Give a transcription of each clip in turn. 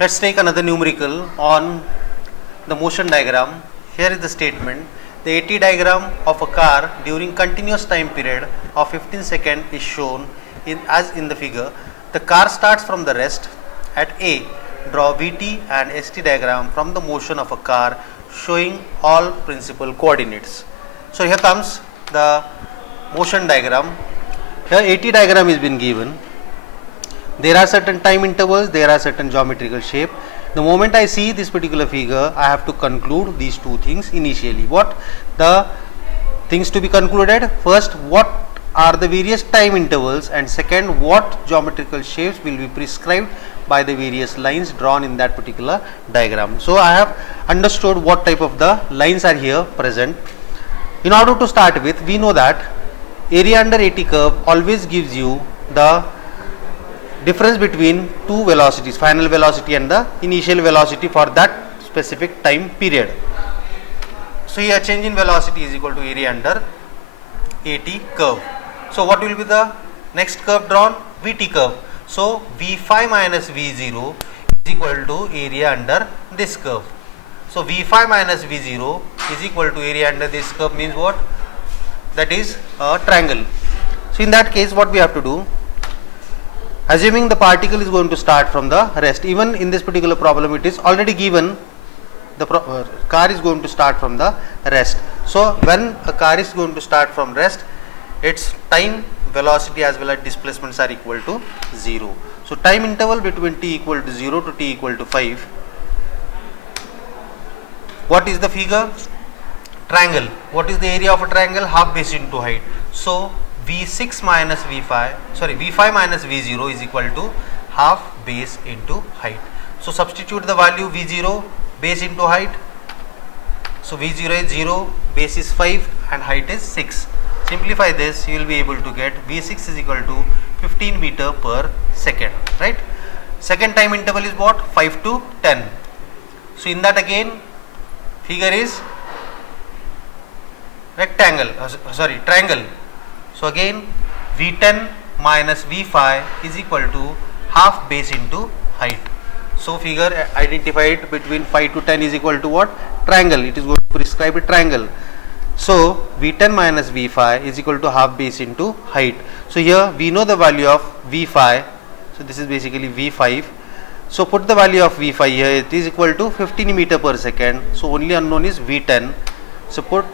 Let's take another numerical on the motion diagram. Here is the statement. The AT diagram of a car during continuous time period of 15 seconds is shown as in the figure. The car starts from the rest at A. Draw VT and ST diagram from the motion of a car showing all principal coordinates. So here comes the motion diagram. Here AT diagram has been given. There are certain time intervals, there are certain geometrical shape. The moment I see this particular figure, I have to conclude these two things initially. What the things to be concluded? First, what are the various time intervals, and second, what geometrical shapes will be prescribed by the various lines drawn in that particular diagram. So I have understood what type of the lines are here present. In order to start with, we know that area under AT curve always gives you the difference between two velocities, final velocity and the initial velocity for that specific time period. So here change in velocity is equal to area under AT curve. So what will be the next curve drawn? VT curve. So V5 minus V0 is equal to area under this curve. So V5 minus V0 is equal to area under this curve means what? That is a triangle. So in that case what we have to do? Assuming the particle is going to start from the rest, even in this particular problem it is already given the car is going to start from the rest. So when a car is going to start from rest, its time, velocity as well as displacements are equal to 0. So time interval between t equal to 0 to t equal to 5. What is the figure? Triangle. What is the area of a triangle? Half base into height. So V6 minus V5 minus V0 is equal to half base into height. So substitute the value V0 base into height. So V0 is 0, base is 5 and height is 6. Simplify this, you will be able to get V6 is equal to 15 meter per second, right? Second time interval is what? 5 to 10. So in that again figure is triangle. So again V10 minus V5 is equal to half base into height. So figure identified between 5 to 10 is equal to what? Triangle. It is going to prescribe a triangle. So V10 minus V5 is equal to half base into height. So here we know the value of V5. So this is basically V5. So put the value of V5 here. It is equal to 15 meter per second. So only unknown is V10. So put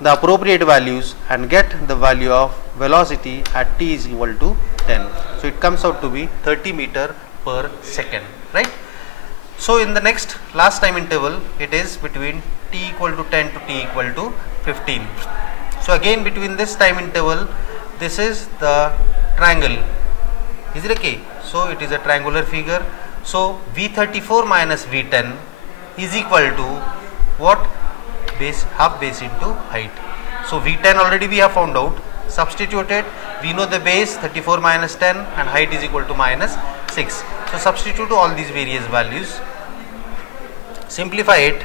the appropriate values and get the value of velocity at t is equal to 10. So it comes out to be 30 meter per second, right? So in the next last time interval, it is between t equal to 10 to t equal to 15. So again between this time interval, this is the triangle. Is it okay? So it is a triangular figure. So V34 minus V10 is equal to what? Base, half base into height. So V10 already we have found out. Substituted, we know the base 34 minus 10 and height is equal to minus 6. So substitute all these various values, simplify it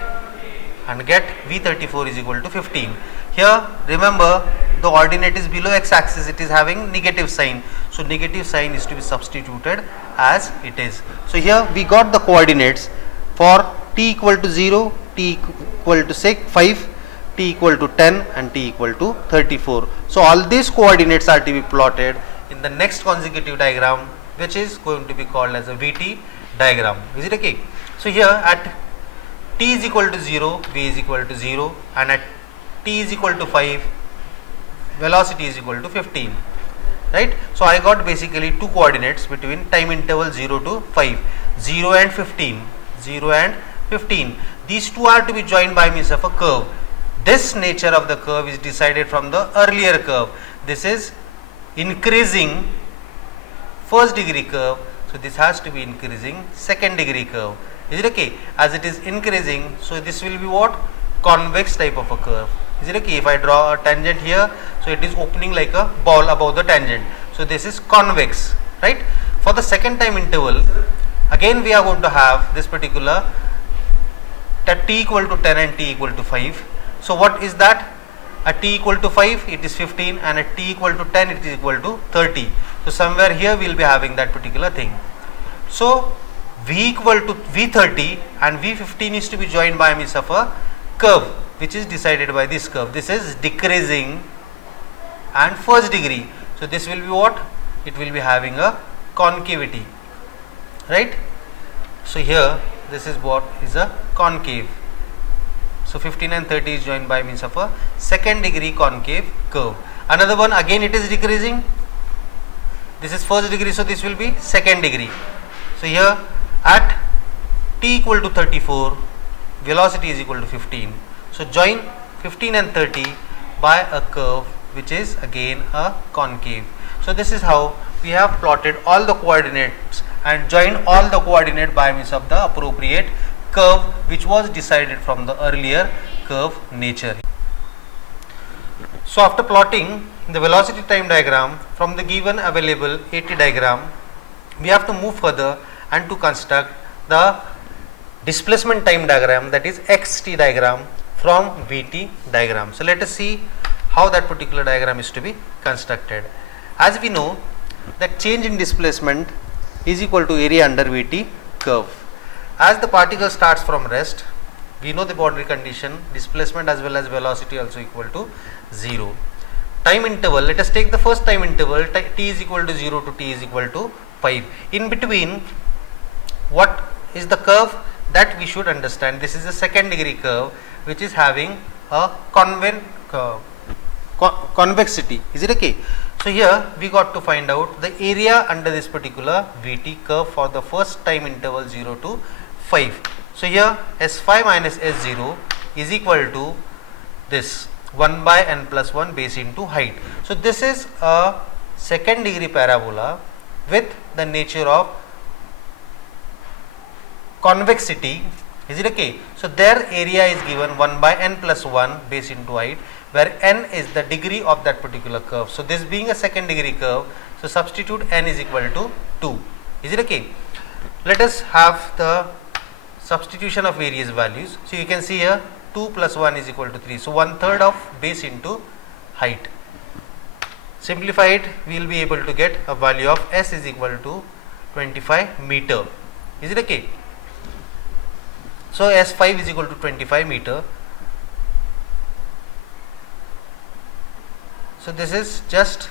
and get V34 is equal to 15. Here remember the ordinate is below x axis, it is having negative sign. So negative sign is to be substituted as it is. So here we got the coordinates for t equal to 0, t equal to 5, t equal to 10 and t equal to 34. So all these coordinates are to be plotted in the next consecutive diagram, which is going to be called as a VT diagram. Is it okay? So here at t is equal to 0, v is equal to 0, and at t is equal to 5, velocity is equal to 15. Right? So I got basically two coordinates between time interval 0 to 5, 0 and 15, 0 and 15. These two are to be joined by means of a curve. This nature of the curve is decided from the earlier curve. This is increasing first degree curve. So this has to be increasing second degree curve. Is it okay? As it is increasing, so this will be what? Convex type of a curve. Is it okay? If I draw a tangent here, so it is opening like a ball above the tangent. So this is convex, right? For the second time interval, again we are going to have this particular t equal to 10 and t equal to 5. So what is that? At t equal to 5 it is 15 and at t equal to 10 it is equal to 30. So somewhere here we will be having that particular thing. So V equal to V30 and V15 is to be joined by means of a curve which is decided by this curve. This is decreasing and first degree. So this will be what? It will be having a concavity, right? So here this is what is a concave. So 15 and 30 is joined by means of a second degree concave curve. Another one, again it is decreasing. This is first degree, so this will be second degree. So here at t equal to 34, velocity is equal to 15. So join 15 and 30 by a curve which is again a concave. So this is how we have plotted all the coordinates and joined all the coordinate by means of the appropriate curve which was decided from the earlier curve nature. So after plotting the velocity time diagram from the given available AT diagram, we have to move further and to construct the displacement time diagram, that is XT diagram from VT diagram. So let us see how that particular diagram is to be constructed. As we know that change in displacement is equal to area under VT curve. As the particle starts from rest, we know the boundary condition, displacement as well as velocity also equal to 0. Time interval, let us take the first time interval, t is equal to 0 to t is equal to 5. In between, what is the curve that we should understand? This is a second degree curve which is having a convexity. Is it okay? So here we got to find out the area under this particular VT curve for the first time interval 0 to 5. So here S5 minus S0 is equal to this 1 by n plus 1 base into height. So this is a second degree parabola with the nature of convexity. Is it okay? So their area is given 1 by n plus 1 base into height, where n is the degree of that particular curve. So this being a second degree curve, so substitute n is equal to 2. Is it okay? Let us have the substitution of various values. So you can see here 2 plus 1 is equal to 3. So 1/3 of base into height. Simplify it, we will be able to get a value of S is equal to 25 meter. Is it okay? So S5 is equal to 25 meter. So this is just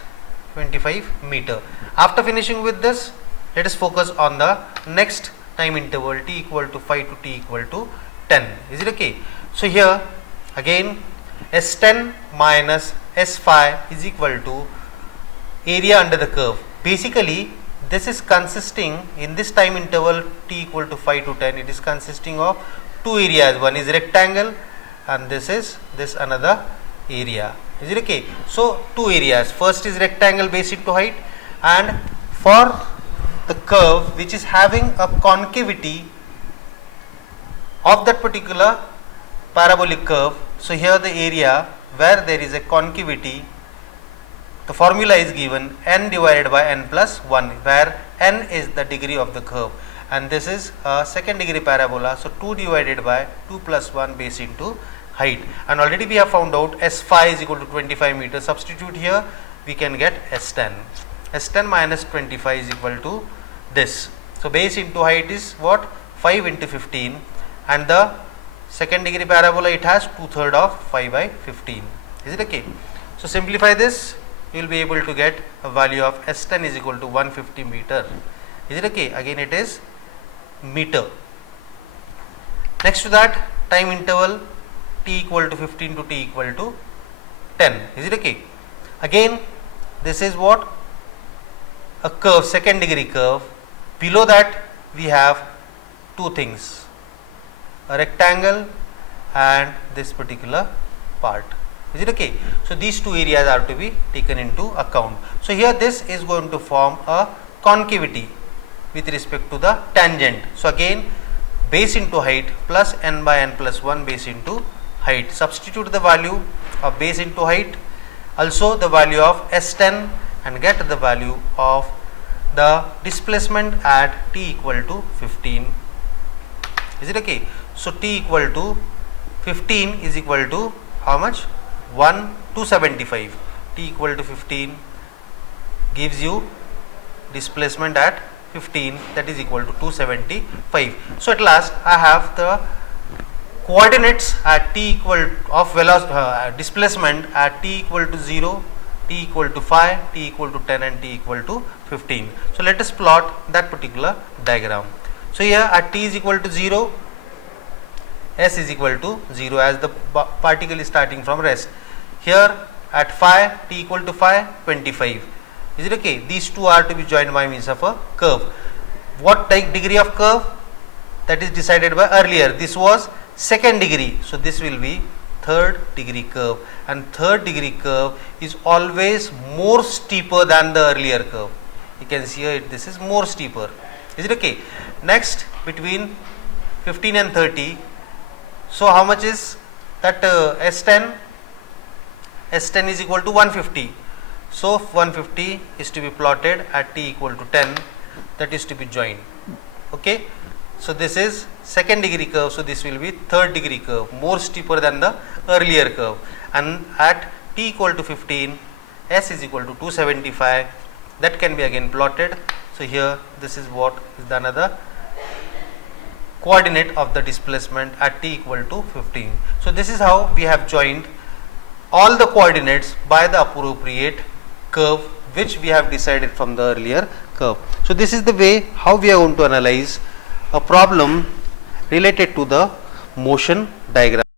25 meter. After finishing with this, let us focus on the next time interval t equal to 5 to t equal to 10. Is it okay? So here again S10 minus S5 is equal to area under the curve. Basically this is consisting in this time interval t equal to 5 to 10, it is consisting of two areas. One is rectangle and this is this another area. Is it okay? So two areas, first is rectangle base into height, and for the curve which is having a concavity of that particular parabolic curve. So here the area where there is a concavity, the formula is given n divided by n plus 1, where n is the degree of the curve, and this is a second degree parabola. So 2 divided by 2 plus 1 base into height, and already we have found out S5 is equal to 25 meters. Substitute here, we can get S10. S10 minus 25 is equal to this. So base into height is what? 5 into 15, and the second degree parabola, it has 2/3 of 5 by 15. Is it okay? So simplify this, you will be able to get a value of S10 is equal to 150 meter. Is it okay? Again it is meter. Next to that, time interval t equal to 15 to t equal to 10. Is it okay? Again this is what? A curve, second degree curve. Below that we have two things, a rectangle and this particular part. Is it okay? So these two areas are to be taken into account. So here this is going to form a concavity with respect to the tangent. So again base into height plus n by n plus 1 base into height. Substitute the value of base into height, also the value of S10, and get the value of the displacement at t equal to 15. Is it okay? So t equal to 15 is equal to how much? 275. T equal to 15 gives you displacement at 15, that is equal to 275. So at last I have the coordinates at t equal of displacement at t equal to 0, t equal to 5, t equal to 10 and t equal to 15. So let us plot that particular diagram. So here at t is equal to 0, s is equal to 0 as the particle is starting from rest. Here at 5, t equal to 5, 25. Is it okay? These two are to be joined by means of a curve. What degree of curve? That is decided by earlier. This was second degree. So this will be third degree curve, and third degree curve is always more steeper than the earlier curve. You can see here this is more steeper. Is it okay? Next, between 15 and 30. So how much is that S10? S10 is equal to 150. So 150 is to be plotted at t equal to 10, that is to be joined. Okay. So this is second degree curve, so this will be third degree curve, more steeper than the earlier curve, and at t equal to 15, s is equal to 275, that can be again plotted. So here this is what is the another coordinate of the displacement at t equal to 15. So this is how we have joined all the coordinates by the appropriate curve which we have decided from the earlier curve. So this is the way how we are going to analyze a problem related to the motion diagram.